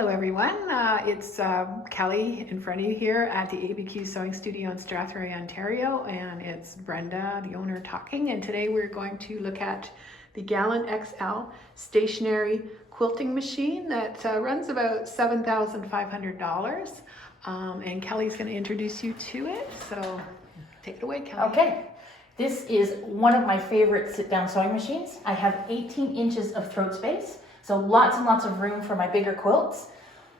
Hello everyone, it's Kelly in front of you here at the ABQ Sewing Studio in Strathroy, Ontario, and it's Brenda, the owner, talking. And today we're going to look at the Gallant XL stationary quilting machine that runs about $7,500. And Kelly's going to introduce you to it, so take it away, Kelly. Okay, this is one of my favorite sit-down sewing machines. I have 18 inches of throat space. So lots and lots of room for my bigger quilts.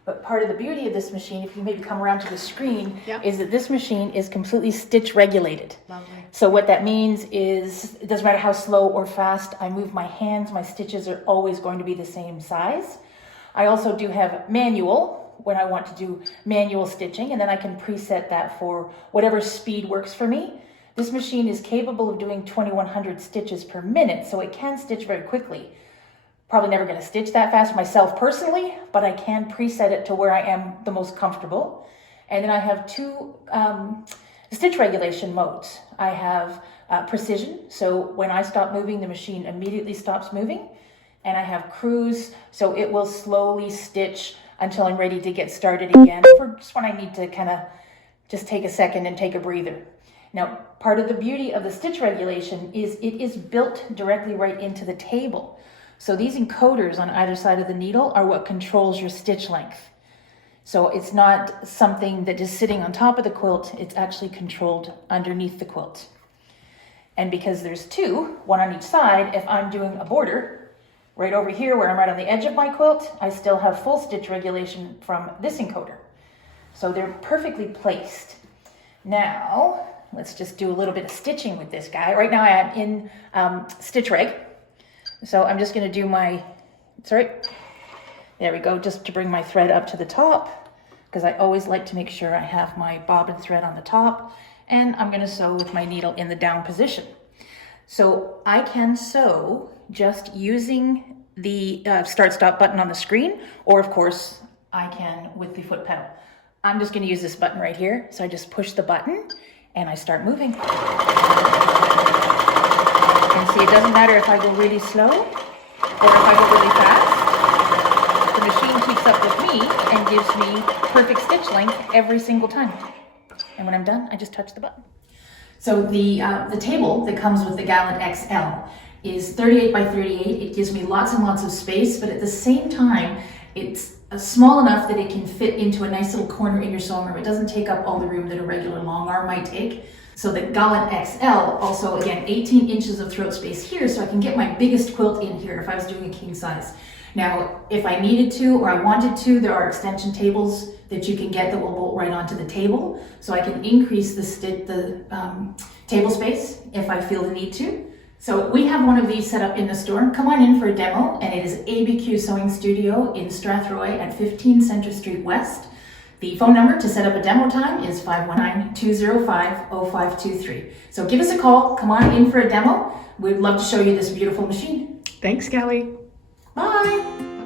But part of the beauty of this machine, if you maybe come around to the screen, is that this machine is completely stitch regulated. Lovely. So what that means is it doesn't matter how slow or fast I move my hands, my stitches are always going to be the same size. I also do have manual when I want to do manual stitching, and then I can preset that for whatever speed works for me. This machine is capable of doing 2,100 stitches per minute, so it can stitch very quickly. Probably never going to stitch that fast myself personally, but I can preset it to where I am the most comfortable. And then I have two stitch regulation modes. I have precision, so when I stop moving, the machine immediately stops moving. And I have cruise, so it will slowly stitch until I'm ready to get started again, for just when I need to kind of just take a second and take a breather. Now, part of the beauty of the stitch regulation is it is built directly right into the table. So these encoders on either side of the needle are what controls your stitch length. So it's not something that is sitting on top of the quilt, it's actually controlled underneath the quilt. And because there's two, one on each side, if I'm doing a border, right over here where I'm right on the edge of my quilt, I still have full stitch regulation from this encoder. So they're perfectly placed. Now, let's just do a little bit of stitching with this guy. Right now I am in stitch reg. So I'm just going to do my, there we go, just to bring my thread up to the top, because I always like to make sure I have my bobbin thread on the top, and I'm going to sew with my needle in the down position. So I can sew just using the start-stop button on the screen, or of course I can with the foot pedal. I'm just going to use this button right here. So I just push the button and I start moving. And see, it doesn't matter if I go really slow or if I go really fast. The machine keeps up with me and gives me perfect stitch length every single time. And when I'm done, I just touch the button. So the table that comes with the Gallant XL is 38 by 38. It gives me lots and lots of space, but at the same time, it's small enough that it can fit into a nice little corner in your sewing room. It doesn't take up all the room that a regular Longarm might take. So the Gallant XL, also again, 18 inches of throat space here, so I can get my biggest quilt in here if I was doing a king size. Now, if I needed to or I wanted to, there are extension tables that you can get that will bolt right onto the table. So I can increase the table space if I feel the need to. So we have one of these set up in the store. Come on in for a demo, and it is ABQ Sewing Studio in Strathroy at 15 Centre Street West. The phone number to set up a demo time is 519-205-0523. So give us a call, come on in for a demo. We'd love to show you this beautiful machine. Thanks, Kelly. Bye.